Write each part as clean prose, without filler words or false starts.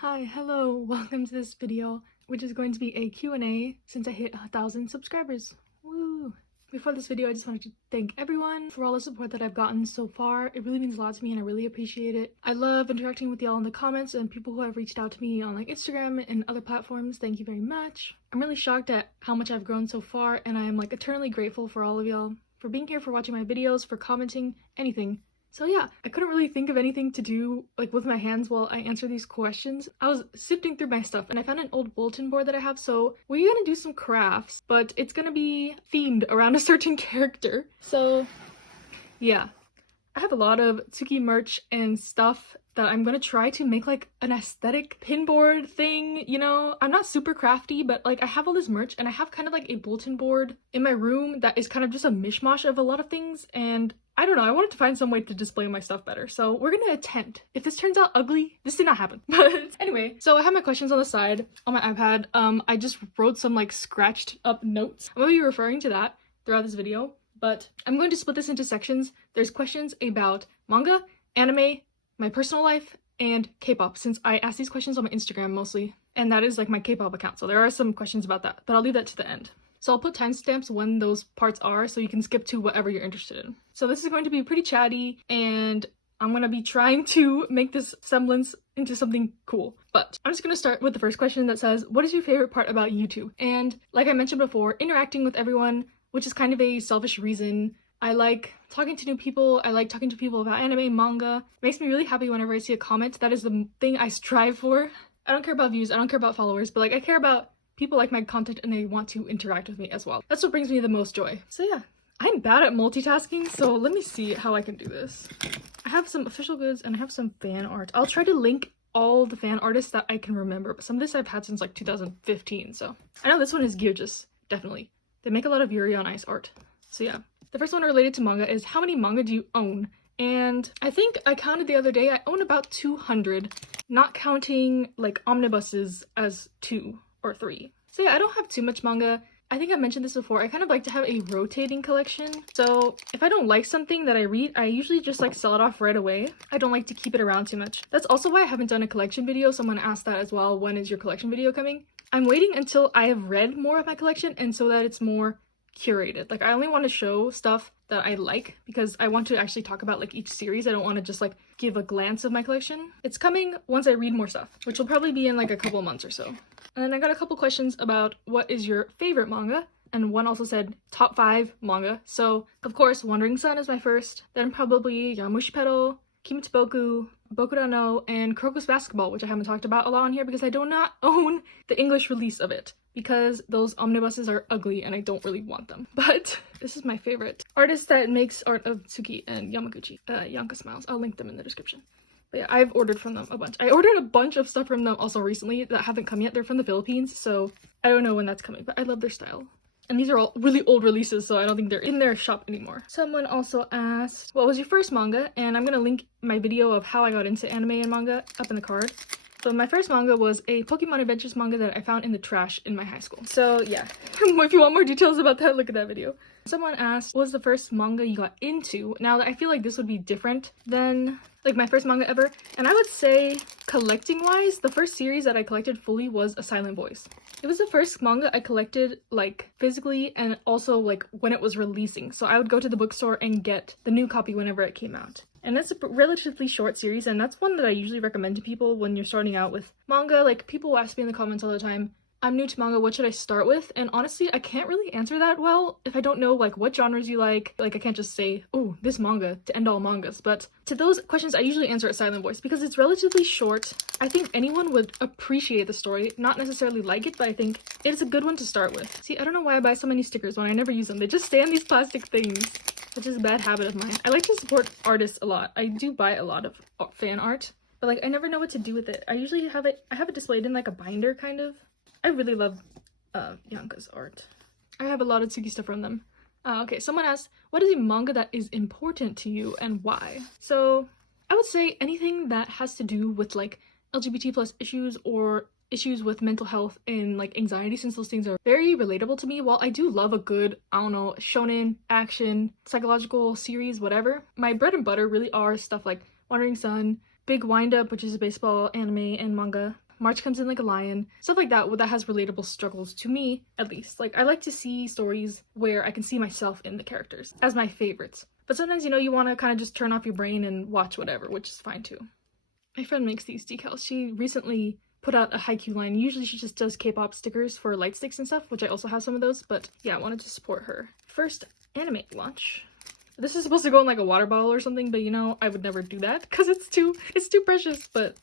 Hi, hello, welcome to this video, which is going to be a Q&A since I hit 1,000 subscribers. Woo! Before this video, I just wanted to thank everyone for all the support that I've gotten so far. It really means a lot to me and I really appreciate it. I love interacting with y'all in the comments and people who have reached out to me on like Instagram and other platforms. Thank you very much. I'm really shocked at how much I've grown so far, and I am like eternally grateful for all of y'all, for being here, for watching my videos, for commenting, anything. So yeah, I couldn't really think of anything to do like with my hands while I answer these questions. I was sifting through my stuff and I found an old bulletin board that I have, so we're gonna do some crafts, but it's gonna be themed around a certain character. So yeah, I have a lot of tsukki merch and stuff that I'm gonna try to make like an aesthetic pinboard thing, you know? I'm not super crafty, but like I have all this merch and I have kind of like a bulletin board in my room that is kind of just a mishmash of a lot of things, and I don't know, I wanted to find some way to display my stuff better, so we're gonna attempt. If this turns out ugly, this did not happen. But anyway, so I have my questions on the side on my iPad. I just wrote some like scratched up notes. I'm gonna be referring to that throughout this video, but I'm going to split this into sections. There's questions about manga, anime, my personal life, and K-pop, since I ask these questions on my Instagram mostly, and that is like my K-pop account, so there are some questions about that, but I'll leave that to the end. So I'll put timestamps when those parts are, so you can skip to whatever you're interested in. So this is going to be pretty chatty, and I'm gonna be trying to make this semblance into something cool. But I'm just gonna start with the first question that says, what is your favorite part about YouTube? And like I mentioned before, interacting with everyone, which is kind of a selfish reason. I like talking to new people. I like talking to people about anime, manga. It makes me really happy whenever I see a comment. That is the thing I strive for. I don't care about views, I don't care about followers, but like I care about people like my content and they want to interact with me as well. That's what brings me the most joy. So yeah, I'm bad at multitasking, so let me see how I can do this. I have some official goods and I have some fan art. I'll try to link all the fan artists that I can remember, but some of this I've had since like 2015, so. I know this one is gorgeous, definitely. They make a lot of Yuri on Ice art. So yeah. The first one related to manga is, how many manga do you own? And I think I counted the other day, I own about 200, not counting like omnibuses as 2 or 3. So yeah, I don't have too much manga. I think I mentioned this before, I kind of like to have a rotating collection. So if I don't like something that I read, I usually just like sell it off right away. I don't like to keep it around too much. That's also why I haven't done a collection video. Someone asked that as well, when is your collection video coming? I'm waiting until I have read more of my collection and so that it's more curated. Like I only want to show stuff that I like because I want to actually talk about like each series. I don't want to just like give a glance of my collection. It's coming once I read more stuff, which will probably be in like a couple months or so. And then I got a couple questions about what is your favorite manga, and one also said top 5 manga. So of course Wandering Sun is my first, then probably Yamushi Pedal, Kimetsu Boku, Boku no, and Crocus Basketball, which I haven't talked about a lot on here because I do not own the English release of it, because those omnibuses are ugly and I don't really want them. But this is my favorite artist that makes art of Tsukki and Yamaguchi, Yanka Smiles. I'll link them in the description. But yeah, I've ordered from them a bunch. I ordered a bunch of stuff from them also recently that haven't come yet. They're from the Philippines, so I don't know when that's coming, but I love their style. And these are all really old releases, so I don't think they're in their shop anymore. Someone also asked, what was your first manga? And I'm gonna link my video of how I got into anime and manga up in the card. So my first manga was a Pokemon Adventures manga that I found in the trash in my high school. So yeah, if you want more details about that, look at that video. Someone asked, what was the first manga you got into? Now I feel like this would be different than like my first manga ever. And I would say collecting wise, the first series that I collected fully was A Silent Voice. It was the first manga I collected like physically and also like when it was releasing. So I would go to the bookstore and get the new copy whenever it came out. And it's a relatively short series, and that's one that I usually recommend to people when you're starting out with manga. Like people ask me in the comments all the time, I'm new to manga, what should I start with? And honestly, I can't really answer that well if I don't know like what genres you like. Like I can't just say, oh, this manga to end all mangas. But to those questions, I usually answer a Silent Voice because it's relatively short. I think anyone would appreciate the story, not necessarily like it, but I think it's a good one to start with. See, I don't know why I buy so many stickers when I never use them. They just stay on these plastic things, which is a bad habit of mine. I like to support artists a lot. I do buy a lot of fan art, but like I never know what to do with it. I usually have it displayed in like a binder kind of. I really love Yanka's art. I have a lot of Tsukki stuff from them. Okay, someone asked, what is a manga that is important to you and why? So I would say anything that has to do with like LGBT plus issues or issues with mental health and like anxiety, since those things are very relatable to me. While I do love a good, I don't know, shonen, action, psychological series, whatever, my bread and butter really are stuff like Wandering Sun, Big Wind Up, which is a baseball anime and manga, March comes in like a lion, stuff like that that has relatable struggles to me, at least. Like, I like to see stories where I can see myself in the characters as my favorites. But sometimes, you know, you want to kind of just turn off your brain and watch whatever, which is fine too. My friend makes these decals. She recently put out a Haikyuu line. Usually she just does K-pop stickers for light sticks and stuff, which I also have some of those, but yeah, I wanted to support her. First anime launch. This is supposed to go in like a water bottle or something, but you know, I would never do that because it's too precious, but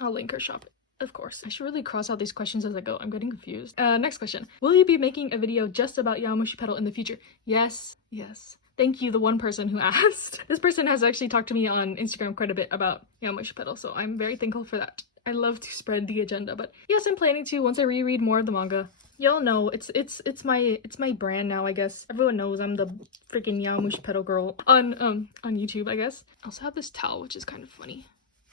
I'll link her shop, of course. I should really cross out these questions as I go. I'm getting confused. Next question. Will you be making a video just about Yowamushi Pedal in the future? Yes. Thank you, the one person who asked. This person has actually talked to me on Instagram quite a bit about Yowamushi Pedal, so I'm very thankful for that. I love to spread the agenda, but yes, I'm planning to once I reread more of the manga. Y'all know it's my brand now, I guess. Everyone knows I'm the freaking Yowamushi Pedal girl on YouTube, I guess. I also have this towel, which is kind of funny.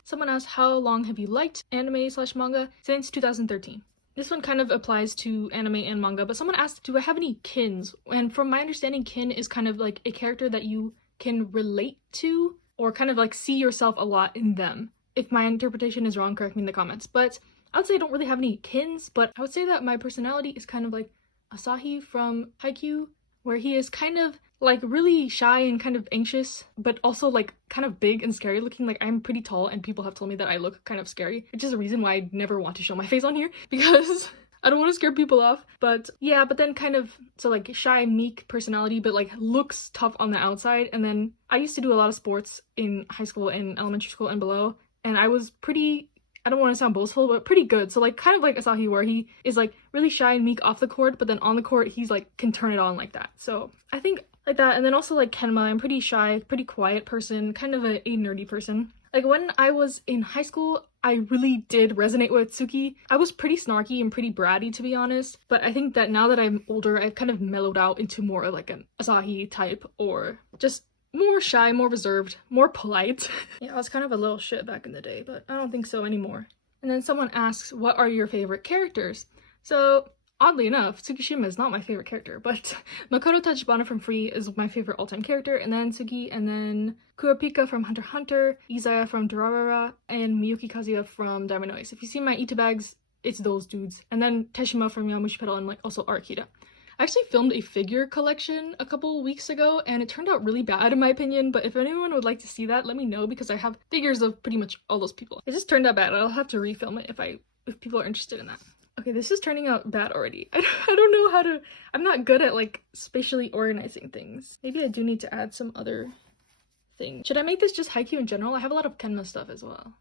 Someone asked, how long have you liked anime/manga? Since 2013. This one kind of applies to anime and manga, but someone asked, do I have any kins? And from my understanding, kin is kind of like a character that you can relate to or kind of like see yourself a lot in them. If my interpretation is wrong, correct me in the comments. But I would say I don't really have any kins, but I would say that my personality is kind of like Asahi from Haikyuu, where he is kind of like really shy and kind of anxious, but also like kind of big and scary looking. Like, I'm pretty tall and people have told me that I look kind of scary, which is a reason why I never want to show my face on here because I don't want to scare people off. But yeah, but then kind of, so like shy, meek personality, but like looks tough on the outside. And then I used to do a lot of sports in high school and elementary school and below, and I was pretty, I don't want to sound boastful, but pretty good. So like kind of like Asahi, where he is like really shy and meek off the court, but then on the court he's like can turn it on like that. So I think like that. And then also like Kenma, I'm pretty shy, pretty quiet person, kind of a nerdy person. Like when I was in high school, I really did resonate with Tsukki. I was pretty snarky and pretty bratty, to be honest, but I think that now that I'm older, I've kind of mellowed out into more like an Asahi type, or just more shy, more reserved, more polite. Yeah, I was kind of a little shit back in the day, but I don't think so anymore. And then someone asks, what are your favorite characters? So oddly enough, Tsukishima is not my favorite character, but Makoto Tachibana from Free is my favorite all-time character, and then Tsuki, and then Kurapika from Hunter x Hunter, Izaya from Durarara, and Miyuki Kazuya from Diamond Eyes. If you see my Ita bags, it's those dudes. And then Teshima from Yowamushi Pedal, and like also Arkita. I actually filmed a figure collection a couple weeks ago, and it turned out really bad in my opinion, but if anyone would like to see that, let me know, because I have figures of pretty much all those people. It just turned out bad. I'll have to refilm it if people are interested in that. Okay, this is turning out bad already. I don't know how to, I'm not good at like spatially organizing things. Maybe I do need to add some other thing. Should I make this just Haikyuu in general? I have a lot of Kenma stuff as well.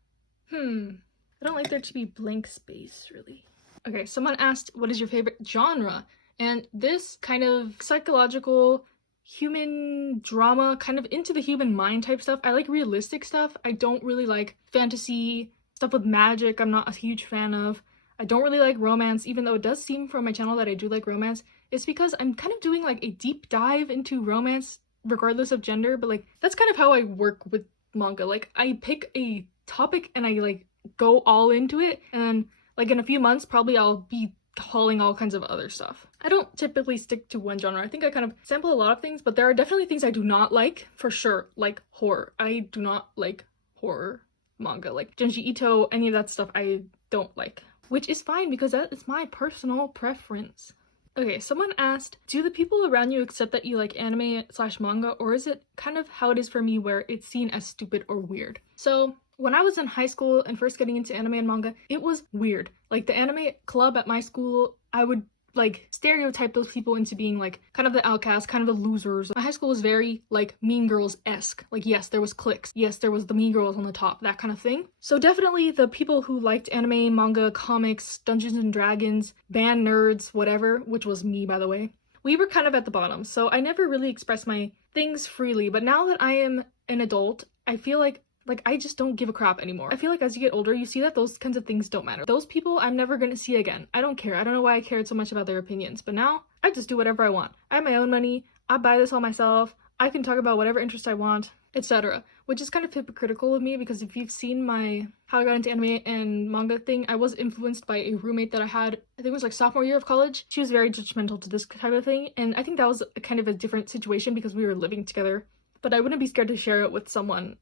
I don't like there to be blank space, really. Okay, someone asked, what is your favorite genre? And this kind of psychological human drama, kind of into the human mind type stuff. I like realistic stuff. I don't really like fantasy stuff with magic. I'm not a huge fan of. I don't really like romance, even though it does seem from my channel that I do like romance. It's because I'm kind of doing like a deep dive into romance regardless of gender, but like that's kind of how I work with manga. Like I pick a topic and I like go all into it, and then like in a few months probably I'll be hauling all kinds of other stuff. I don't typically stick to one genre. I think I kind of sample a lot of things, but there are definitely things I do not like, for sure, like horror. I do not like horror manga, like Junji Ito, any of that stuff I don't like, which is fine because that is my personal preference. Okay, someone asked, do the people around you accept that you like anime/manga, or is it kind of how it is for me where it's seen as stupid or weird? So when I was in high school and first getting into anime and manga, it was weird. Like the anime club at my school, I would like stereotype those people into being like kind of the outcasts, kind of the losers. My high school was very like Mean Girls-esque. Like yes, there was cliques. Yes, there was the Mean Girls on the top, that kind of thing. So definitely the people who liked anime, manga, comics, Dungeons and Dragons, band nerds, whatever, which was me by the way, we were kind of at the bottom. So I never really expressed my things freely. But now that I am an adult, I feel like I just don't give a crap anymore. I feel like as you get older, you see that those kinds of things don't matter. Those people I'm never gonna see again. I don't care. I don't know why I cared so much about their opinions, but now I just do whatever I want. I have my own money. I buy this all myself. I can talk about whatever interest I want, etc. Which is kind of hypocritical of me, because if you've seen my how I got into anime and manga thing, I was influenced by a roommate that I had, I think it was like sophomore year of college. She was very judgmental to this type of thing, and I think that was kind of a different situation because we were living together. But I wouldn't be scared to share it with someone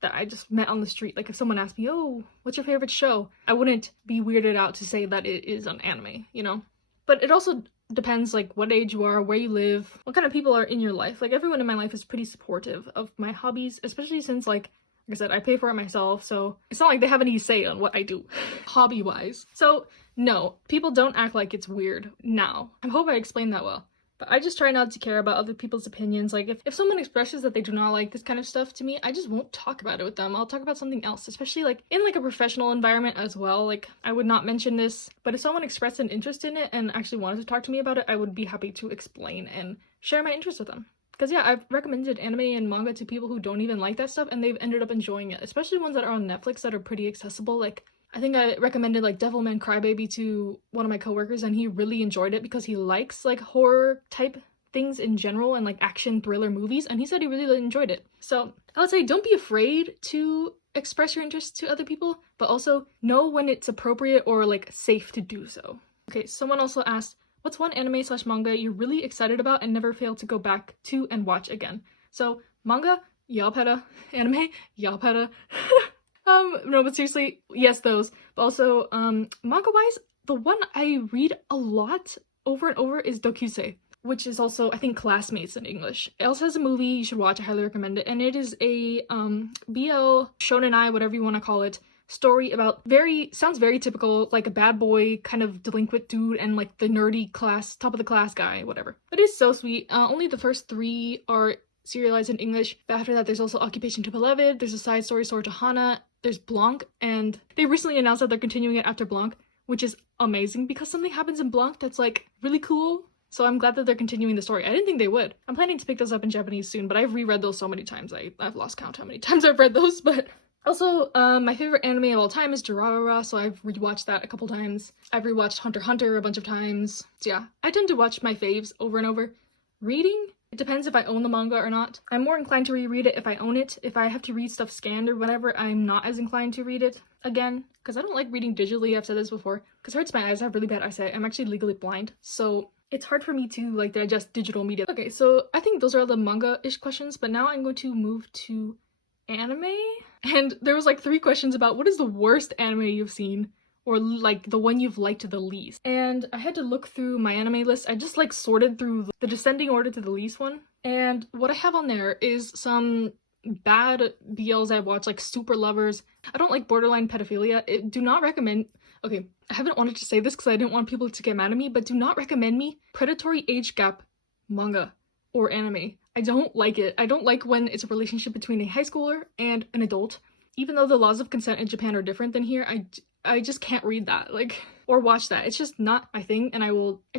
that I just met on the street. Like if someone asked me, oh, what's your favorite show? I wouldn't be weirded out to say that it is an anime, you know? But it also depends like what age you are, where you live, what kind of people are in your life. Like everyone in my life is pretty supportive of my hobbies, especially since like I said, I pay for it myself, so it's not like they have any say on what I do hobby-wise. So no, people don't act like it's weird now. I hope I explained that well. But I just try not to care about other people's opinions. Like if someone expresses that they do not like this kind of stuff to me, I just won't talk about it with them. I'll talk about something else, especially like in like a professional environment as well. Like I would not mention this, but if someone expressed an interest in it and actually wanted to talk to me about it, I would be happy to explain and share my interest with them. Because yeah, I've recommended anime and manga to people who don't even like that stuff and they've ended up enjoying it, especially ones that are on Netflix that are pretty accessible. Like I think I recommended like Devilman Crybaby to one of my coworkers and he really enjoyed it because he likes like horror type things in general and like action thriller movies, and he said he really enjoyed it. So I would say don't be afraid to express your interest to other people, but also know when it's appropriate or like safe to do so. Okay, someone also asked, what's one anime slash manga you're really excited about and never fail to go back to and watch again? So manga, Yapera, anime, Yapera. No, but seriously, yes, those. But also, manga-wise, the one I read a lot over and over is Dokusei, which is also, I think, Classmates in English. It also has a movie you should watch. I highly recommend it. And it is a BL, shonenai, whatever you want to call it, story about sounds very typical, like a bad boy, kind of delinquent dude, and like the nerdy class, top of the class guy, whatever. But it's so sweet. Only the first 3 are serialized in English. But after that, there's also Occupation to Beloved, there's a side story, Sword to Hana, there's Blanc, and they recently announced that they're continuing it after Blanc, which is amazing because something happens in Blanc that's like really cool. So I'm glad that they're continuing the story. I didn't think they would. I'm planning to pick those up in Japanese soon, but I've reread those so many times. I've lost count how many times I've read those, but also, my favorite anime of all time is Durarara, so I've rewatched that a couple times. I've rewatched Hunter x Hunter a bunch of times. So yeah, I tend to watch my faves over and over. Reading? It depends if I own the manga or not. I'm more inclined to reread it if I own it. If I have to read stuff scanned or whatever, I'm not as inclined to read it again. Because I don't like reading digitally, I've said this before. Because it hurts my eyes, I have really bad eyesight. I'm actually legally blind, so it's hard for me to like digest digital media. Okay, so I think those are all the manga-ish questions, but now I'm going to move to anime. And there was like 3 questions about what is the worst anime you've seen, or like the one you've liked the least. And I had to look through my anime list. I just like sorted through the descending order to the least one. And what I have on there is some bad BLs I've watched, like Super Lovers. I don't like borderline pedophilia. Do not recommend. Okay, I haven't wanted to say this because I didn't want people to get mad at me, but do not recommend me predatory age gap manga or anime. I don't like it. I don't like when it's a relationship between a high schooler and an adult. Even though the laws of consent in Japan are different than here, I just can't read that, like, or watch that. It's just not my thing, and I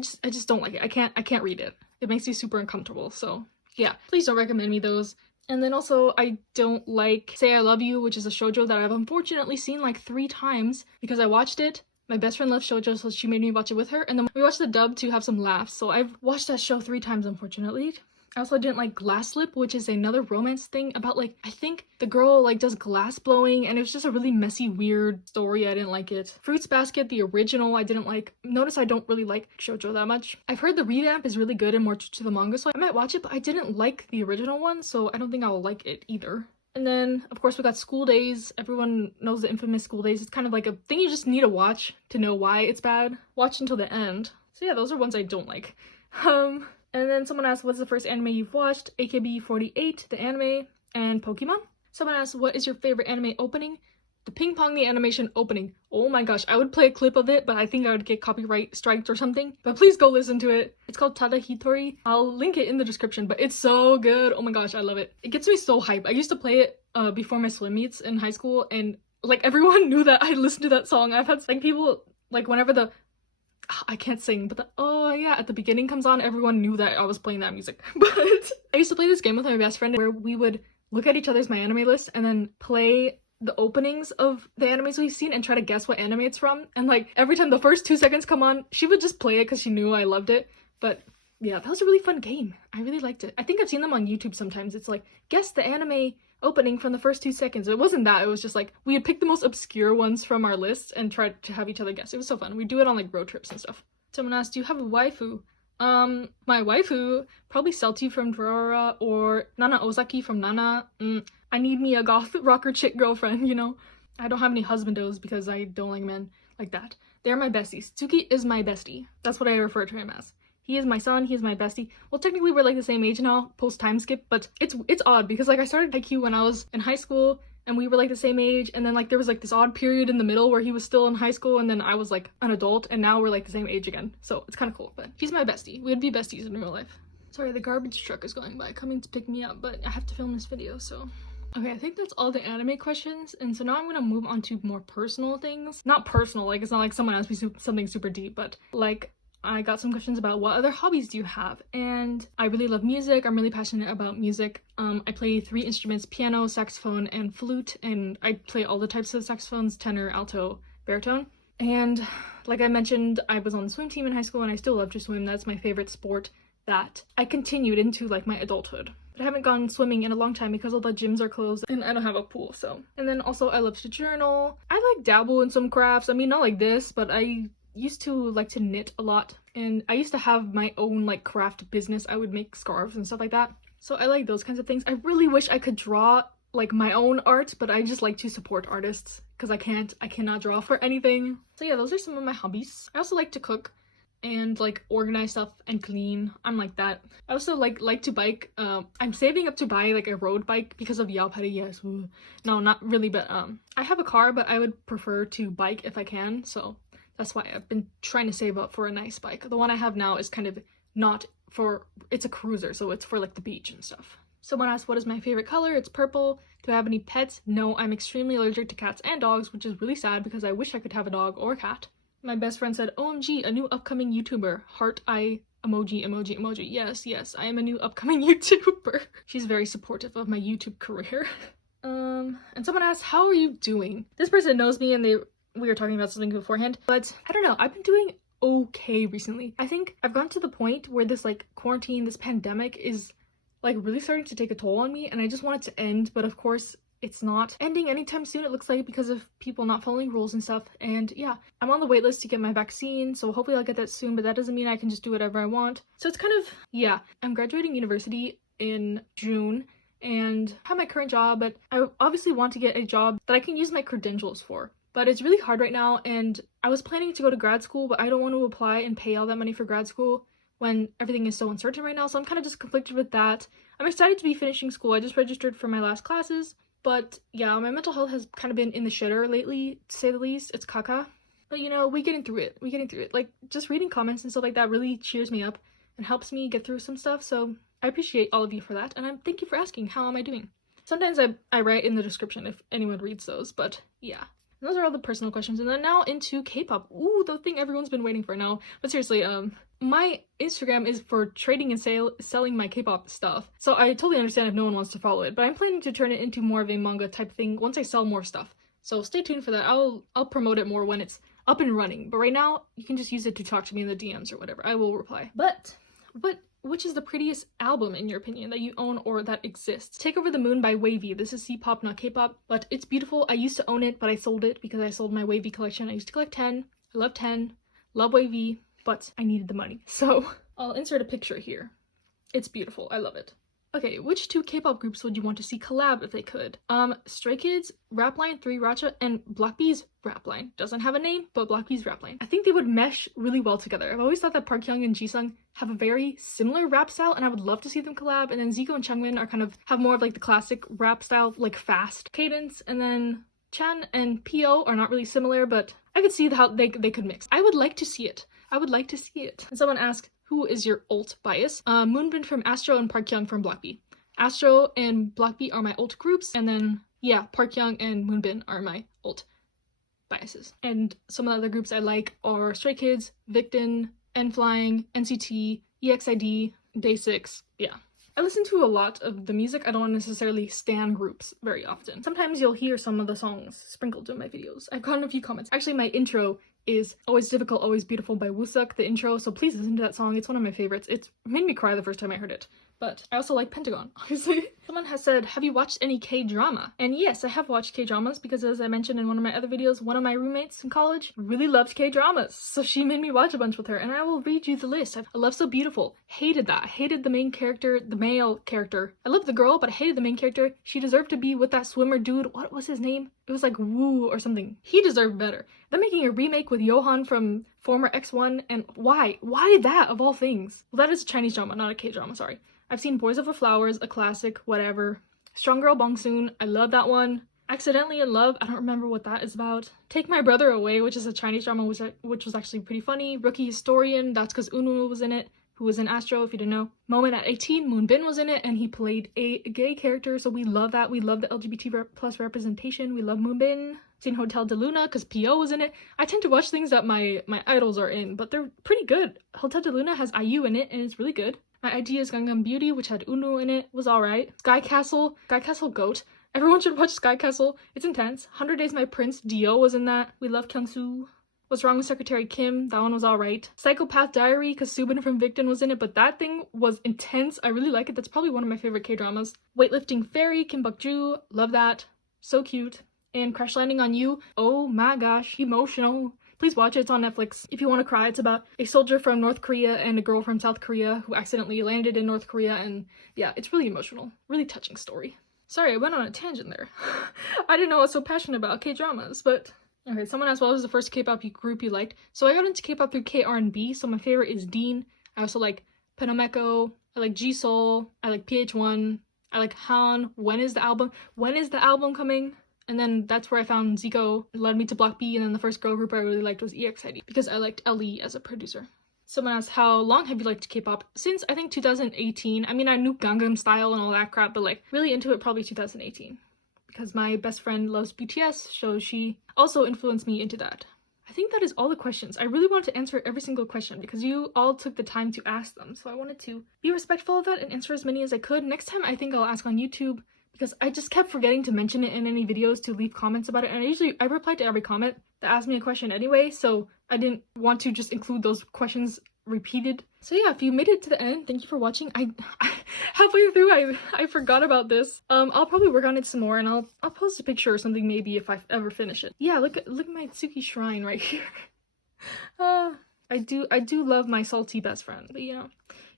just don't like it. I can't read it. It makes me super uncomfortable. So yeah, please don't recommend me those. And then also, I don't like Say I Love You, which is a shoujo that I've unfortunately seen like 3 times because I watched it. My best friend loves shoujo, so she made me watch it with her, and then we watched the dub to have some laughs. So I've watched that show 3 times, unfortunately. I also didn't like Glass Slip, which is another romance thing about like, I think the girl like does glass blowing, and it was just a really messy, weird story. I didn't like it. Fruits Basket, the original, I didn't like. Notice I don't really like shoujo that much. I've heard the revamp is really good and more true to the manga, so I might watch it, but I didn't like the original one, so I don't think I'll like it either. And then, of course, we got School Days. Everyone knows the infamous School Days. It's kind of like a thing you just need to watch to know why it's bad. Watch until the end. So yeah, those are ones I don't like. And then someone asked, what's the first anime you've watched? AKB48, the anime, and Pokemon. Someone asked, what is your favorite anime opening? The Ping Pong the Animation opening. Oh my gosh, I would play a clip of it, but I think I would get copyright striked or something. But please go listen to it. It's called Tada Hitori. I'll link it in the description, but it's so good. Oh my gosh, I love it. It gets me so hype. I used to play it before my swim meets in high school, and like everyone knew that I listened to that song. I've had like people, like whenever the I can't sing, but the oh yeah at the beginning comes on, everyone knew that I was playing that music. But I used to play this game with my best friend where we would look at each other's My Anime list and then play the openings of the animes we've seen and try to guess what anime it's from. And like every time the first 2 seconds come on, she would just play it because she knew I loved it. But yeah, that was a really fun game. I really liked it. I think I've seen them on YouTube sometimes. It's like, guess the anime opening from the first 2 seconds. It wasn't that. It was just like, we had picked the most obscure ones from our list and tried to have each other guess. It was so fun. We do it on like road trips and stuff. Someone asked, do you have a waifu? My waifu, probably Celty from Durarara or Nana Ozaki from Nana. I need me a goth rocker chick girlfriend, you know? I don't have any husbandos because I don't like men like that. They're my besties. Tsukki is my bestie. That's what I refer to him as. He is my son, he is my bestie. Well, technically we're like the same age now, post time skip, but it's odd because like I started IQ when I was in high school and we were like the same age, and then like there was like this odd period in the middle where he was still in high school and then I was like an adult, and now we're like the same age again. So it's kind of cool, but he's my bestie. We'd be besties in real life. Sorry, the garbage truck is going by coming to pick me up, but I have to film this video, so. Okay, I think that's all the anime questions, and so now I'm gonna move on to more personal things. Not personal, like it's not like someone asked me something super deep, but like I got some questions about what other hobbies do you have, and I really love music. I'm really passionate about music. I play 3 instruments: piano, saxophone, and flute, and I play all the types of saxophones: tenor, alto, baritone. And like I mentioned, I was on the swim team in high school and I still love to swim. That's my favorite sport that I continued into like my adulthood. I haven't gone swimming in a long time because all the gyms are closed and I don't have a pool, so. And then also I love to journal. I like dabble in some crafts. I mean, not like this, but I used to like to knit a lot, and I used to have my own like craft business. I would make scarves and stuff like that. So I like those kinds of things. I really wish I could draw like my own art, but I just like to support artists because I cannot draw for anything. So yeah, those are some of my hobbies. I also like to cook and like organize stuff and clean. I'm like that. I also like to bike. I'm saving up to buy like a road bike because of Yaopari. Yes. No, not really, but I have a car, but I would prefer to bike if I can, so that's why I've been trying to save up for a nice bike. The one I have now is kind of not for, it's a cruiser, so it's for like the beach and stuff. Someone asked what is my favorite color. It's purple. Do I have any pets? No, I'm extremely allergic to cats and dogs, which is really sad because I wish I could have a dog or a cat. My best friend said, OMG, a new upcoming YouTuber. Heart eye emoji, emoji, emoji. Yes, I am a new upcoming YouTuber. She's very supportive of my YouTube career. And someone asked, how are you doing? This person knows me and we were talking about something beforehand, but I don't know, I've been doing okay recently. I think I've gotten to the point where this like quarantine, this pandemic is like really starting to take a toll on me, and I just want it to end, but of course it's not ending anytime soon, it looks like, because of people not following rules and stuff. And yeah, I'm on the wait list to get my vaccine, so hopefully I'll get that soon, but that doesn't mean I can just do whatever I want. So it's kind of, yeah, I'm graduating university in June and have my current job, but I obviously want to get a job that I can use my credentials for. But it's really hard right now, and I was planning to go to grad school, but I don't want to apply and pay all that money for grad school when everything is so uncertain right now, so I'm kind of just conflicted with that. I'm excited to be finishing school. I just registered for my last classes, but yeah, my mental health has kind of been in the shitter lately, to say the least. It's caca. But you know, we're getting through it. Like, just reading comments and stuff like that really cheers me up and helps me get through some stuff, so I appreciate all of you for that, and thank you for asking, how am I doing? Sometimes I write in the description if anyone reads those, but yeah. And those are all the personal questions, and then now into K-pop. Ooh, the thing everyone's been waiting for now. But seriously, my Instagram is for trading and selling my K-pop stuff, so I totally understand if no one wants to follow it, but I'm planning to turn it into more of a manga type thing once I sell more stuff. So stay tuned for that. I'll promote it more when it's up and running, but right now you can just use it to talk to me in the DMs or whatever. I will reply. But which is the prettiest album in your opinion that you own or that exists? Take Over the Moon by Wavy. This is C-pop, not K-pop, but it's beautiful. I used to own it, but I sold it because I sold my Wavy collection. I used to collect 10. I love 10. Love Wavy, but I needed the money. So I'll insert a picture here. It's beautiful. I love it. Okay, which 2 K-pop groups would you want to see collab if they could? Stray Kids, Rap Line, 3 Racha, and Blackp's Rap Line. Doesn't have a name, but Blackp's Rap Line. I think they would mesh really well together. I've always thought that Park Hyung and Jisung have a very similar rap style, and I would love to see them collab. And then Zico and Changmin are kind of have more of like the classic rap style, like fast cadence. And then Chan and Pio are not really similar, but I could see how they could mix. I would like to see it. And someone asked, who is your alt bias? Moonbin from Astro and Park Hyung from Blackpink. Astro and Blackpink are my alt groups, and then yeah, Park Hyung and Moonbin are my alt biases. And some of the other groups I like are Stray Kids, Victon, N-Flying, NCT, EXID, Day6, yeah. I listen to a lot of the music. I don't necessarily stan groups very often. Sometimes you'll hear some of the songs sprinkled in my videos. I've gotten a few comments. Actually, my intro is Always Difficult, Always Beautiful by Woosuk, the intro, so please listen to that song. It's one of my favorites. It made me cry the first time I heard it. but I also like Pentagon, obviously. Someone has said, have you watched any K-drama? And yes, I have watched K-dramas because, as I mentioned in one of my other videos, one of my roommates in college really loves K-dramas. So she made me watch a bunch with her, and I will read you the list. I love So Beautiful. Hated that. Hated the main character, the male character. I loved the girl, but I hated the main character. She deserved to be with that swimmer dude. What was his name? It was like Woo or something. He deserved better. They're making a remake with Johan from former X1, and why? Why that, of all things? Well, that is a Chinese drama, not a K-drama, sorry. I've seen Boys Over Flowers, a classic, whatever. Strong Girl Bong Soon, I love that one. Accidentally in Love, I don't remember what that is about. Take My Brother Away, which is a Chinese drama, which was actually pretty funny. Rookie Historian, that's because Unu was in it, who was in Astro, if you didn't know. Moment at 18, Moonbin was in it, and he played a gay character, so we love that. We love the LGBT plus representation. We love Moonbin. Seen Hotel de Luna, because P.O. was in it. I tend to watch things that my idols are in, but they're pretty good. Hotel de Luna has IU in it, and it's really good. My idea is Gangnam Beauty, which had Unu in it, was alright. Sky Castle GOAT. Everyone should watch Sky Castle. It's intense. 100 Days My Prince, Dio was in that. We love Kyung-soo. What's Wrong with Secretary Kim, that one was alright. Psychopath Diary, because Subin from Victon was in it, but that thing was intense. I really like it. That's probably one of my favorite K-dramas. Weightlifting Fairy, Kim Bok-joo, love that. So cute. And Crash Landing on You, oh my gosh, emotional. Please watch it, it's on Netflix. If you want to cry, it's about a soldier from North Korea and a girl from South Korea who accidentally landed in North Korea, and yeah, it's really emotional. Really touching story. Sorry, I went on a tangent there. I didn't know I was so passionate about K-dramas, but... Okay, someone asked what was the first K-pop group you liked. So I got into K-pop through K-R&B, so my favorite is Dean. I also like Penomeko, I like G-Soul, I like PH1, I like Han. When is the album coming? And then that's where I found Zico. It led me to Block B, and then the first girl group I really liked was EXID because I liked Ellie as a producer. Someone asked, how long have you liked K-pop? Since, I think, 2018. I mean, I knew Gangnam Style and all that crap, but like really into it probably 2018. Because my best friend loves BTS, so she also influenced me into that. I think that is all the questions. I really wanted to answer every single question because you all took the time to ask them, so I wanted to be respectful of that and answer as many as I could. Next time I think I'll ask on YouTube, because I just kept forgetting to mention it in any videos to leave comments about it, and I reply to every comment that asks me a question anyway, so I didn't want to just include those questions repeated. So yeah, if you made it to the end, thank you for watching. I halfway through I forgot about this. I'll probably work on it some more, and I'll post a picture or something maybe if I ever finish it. Yeah, look at my Tsukki shrine right here. I do love my salty best friend, but you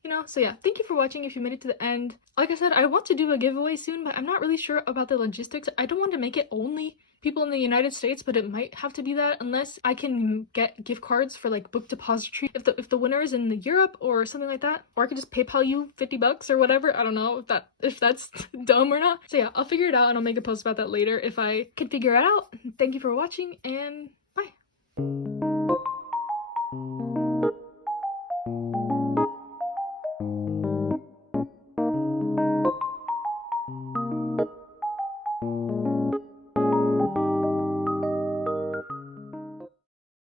know, so yeah, thank you for watching if you made it to the end. Like I said, I want to do a giveaway soon, but I'm not really sure about the logistics. I don't want to make it only people in the United States, but it might have to be that unless I can get gift cards for like Book Depository if the winner is in Europe or something like that, or I could just PayPal you $50 or whatever. I don't know if that's dumb or not. So yeah, I'll figure it out and I'll make a post about that later if I can figure it out. Thank you for watching, and bye.